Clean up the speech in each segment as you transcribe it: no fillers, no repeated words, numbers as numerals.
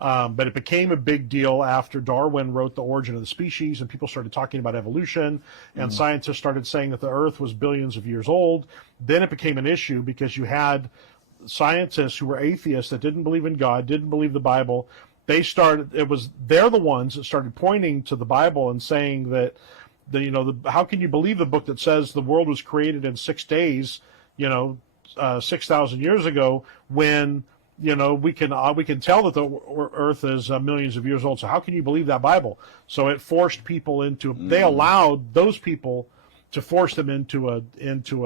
But it became a big deal after Darwin wrote The Origin of the Species, and people started talking about evolution, and scientists started saying that the Earth was billions of years old. Then it became an issue because you had scientists who were atheists that didn't believe in God, didn't believe the Bible. They're the ones that started pointing to the Bible and saying that how can you believe the book that says the world was created in 6 days, 6,000 years ago, when we can tell that the Earth is millions of years old. So how can you believe that Bible? So it forced people they allowed those people to force them into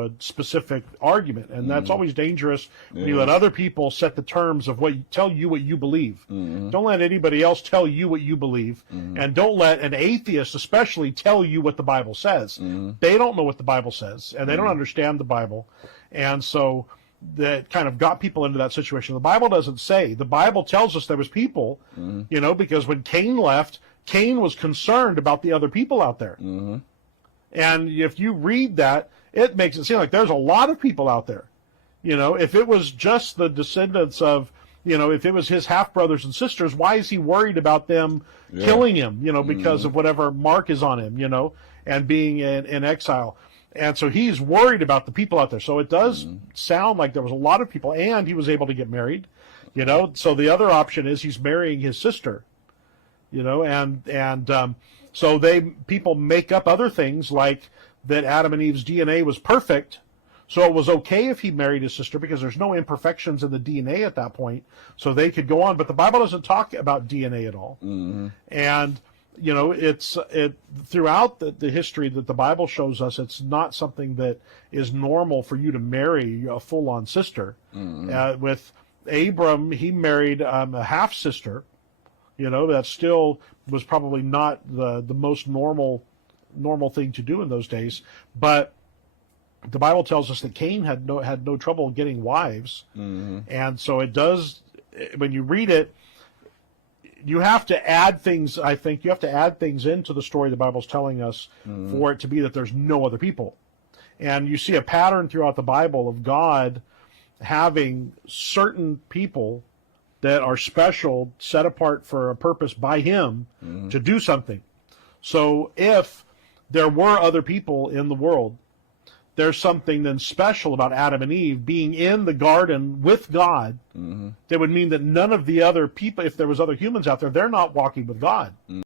a specific argument, and that's always dangerous when you let other people set the terms of tell you what you believe. Don't let anybody else tell you what you believe, and don't let an atheist especially tell you what the Bible says. They don't know what the Bible says, and they don't understand the Bible, and so that kind of got people into that situation. The Bible doesn't say. The Bible tells us there was people, because when Cain left, Cain was concerned about the other people out there. And if you read that, it makes it seem like there's a lot of people out there. If it was just the descendants of, if it was his half-brothers and sisters, why is he worried about them killing him, because of whatever mark is on him, and being in exile. And so he's worried about the people out there. So it does sound like there was a lot of people, and he was able to get married, So the other option is he's marrying his sister, so people make up other things like that Adam and Eve's DNA was perfect, so it was okay if he married his sister because there's no imperfections in the DNA at that point, so they could go on. But the Bible doesn't talk about DNA at all. And it's throughout the history that the Bible shows us, it's not something that is normal for you to marry a full-on sister. With Abram, he married a half-sister. That still was probably not the most normal thing to do in those days. But the Bible tells us that Cain had no trouble getting wives. And so it does, when you read it, you have to add things, I think, you have to add things into the story the Bible's telling us for it to be that there's no other people. And you see a pattern throughout the Bible of God having certain people that are special, set apart for a purpose by him to do something. So if there were other people in the world, there's something then special about Adam and Eve being in the garden with God that would mean that none of the other people, if there was other humans out there, they're not walking with God.